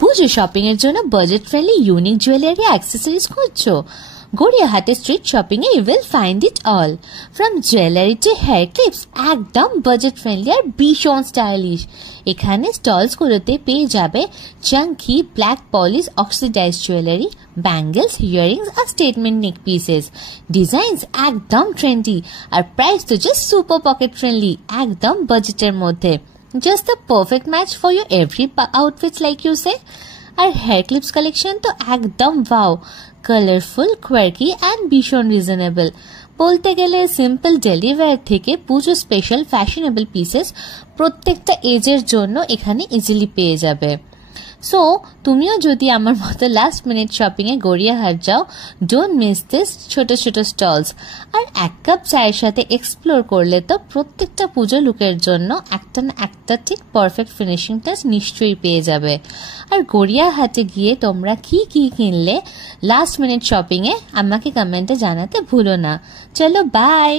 পুজো shopping এর জন্য budget friendly unique jewellery accessories খুঁজছো? গড়িয়াহাটে স্ট্রিট শপিং এ you will find it all. From jewellery to hair clips, একদম বাজেট ফ্রেন্ডলি আর ভীষণ স্টাইলিশ। এখানে স্টলস গুলোতে পেয়ে যাবে chunky black polish oxidise jewellery, bangles, earrings আর স্টেটমেন্ট নেক পিসেস। ডিজাইনস একদম ট্রেন্ডি আর প্রাইস তো জাস্ট সুপার পকেট ফ্রেন্ডলি, একদম বাজেটের মধ্যে। Just the perfect match for your every outfits like you say. আর হেয়ার ক্লিপস কালেকশন তো একদম ওয়াও, কালারফুল, কোয়ার্কি অ্যান্ড ভীষণ রিজনেবল। বলতে গেলে সিম্পল ডেলি ওয়্যার থেকে পুজো স্পেশাল ফ্যাশনেবল পিসেস প্রত্যেকটা এজের জন্য এখানে ইজিলি পেয়ে যাবে। সো তুমিও যদি আমার মতো লাস্ট মিনিট শপিং এ গড়িয়াহাট যাও, ডোন্ট মিস দিস ছোট ছোট স্টলস। আর এক কাপ চায়ের সাথে এক্সপ্লোর করলে তো প্রত্যেকটা পুজো লুকের জন্য একটা না একটা ঠিক পারফেক্ট ফিনিশিং টাচ নিশ্চয়ই পেয়ে যাবে। আর গড়িয়াহাটে গিয়ে তোমরা কি কি কিনলে লাস্ট মিনিট শপিং এ আমাকে কমেন্টে জানাতে ভুলো না। চলো বাই।